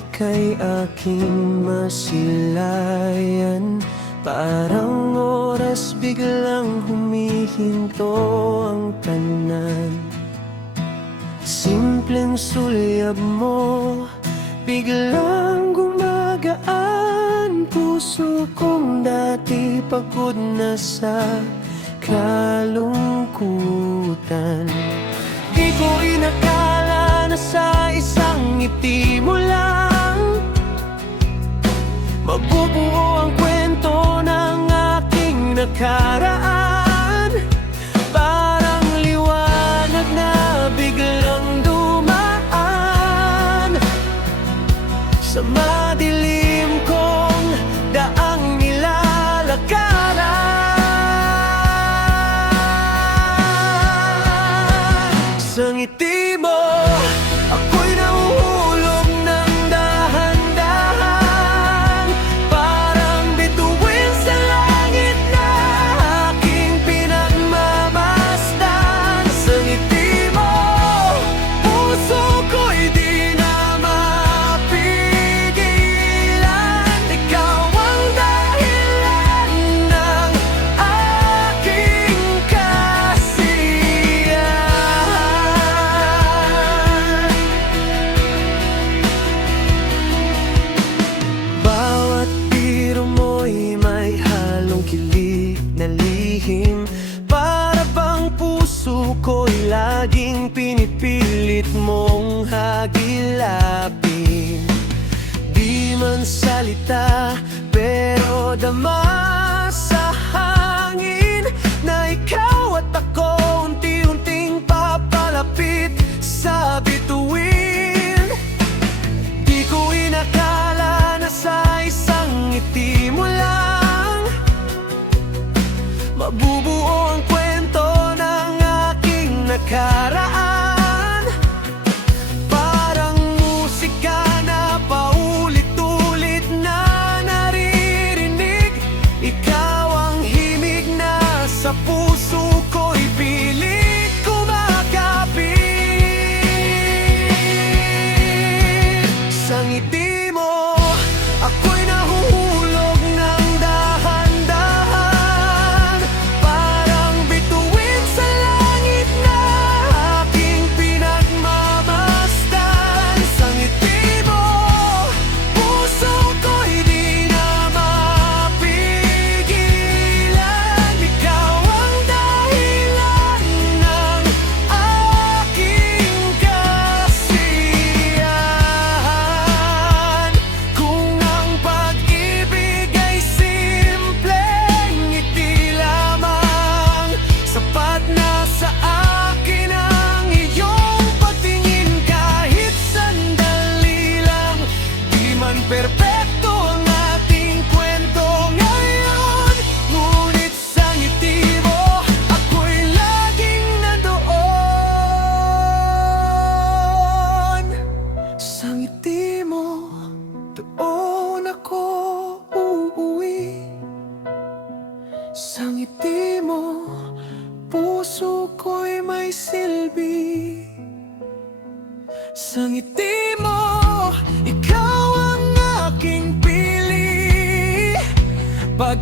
ika'y aking masilayan. Parang oras biglang humihinto ang tanan. Simpleng sulyap mo, biglang gumagaan. Puso kong dati pagod na sa kalungkutan. Di ko inakala na sa isang ngiti mo lang mabubuo ang kwento ng aking nakaraan. Parang liwanag na biglang dumaan sa madilim kong daang nilalakaran. Sa ngiti mo, ako'y nahuhulog ng dahan-dahan. Parang bituin sa langit na aking pinagmamasdan. Sa ngiti mo, puso ko'y di na mapigilan. Ikaw ang dahilan ng aking kasiyahan. Bawat biro mo'y may halong kilig na lihim. Para bang puso ko'y laging pinipilit mong hagilapin. Di man salita, pero dama sa hangin na ikaw at ako unti-unting papalapit sa bituin. Di ko inakala na sa isang ngiti mo lang mabubuo ang kwento ng aking nakaraan. Parang musika na paulit-ulit na naririnig. Ikaw ang himig na sa puso ko'y pilit kumakapit. Sa ngiti mo, ako'y nahuhulog ng dahan-dahan. Parang bituin sa langit na aking pinagmamasdan. Sa ngiti mo, puso ko'y di na mapigilan. Ikaw ang dahilan ng aking kasiyahan. Kung ang pag-ibig ay simpleng ngiti lamang, sapat na sa akin ang iyong patingin. Kahit sandali lang, di man perpekto ang ating kwento ngayon, ngunit sa ngiti mo, ako'y laging nandoon. Sa ngiti mo, doon ako uuwi. Sa ngiti mo, puso ko'y may silbi. Sa ngiti mo, ikaw ang aking pili. Pag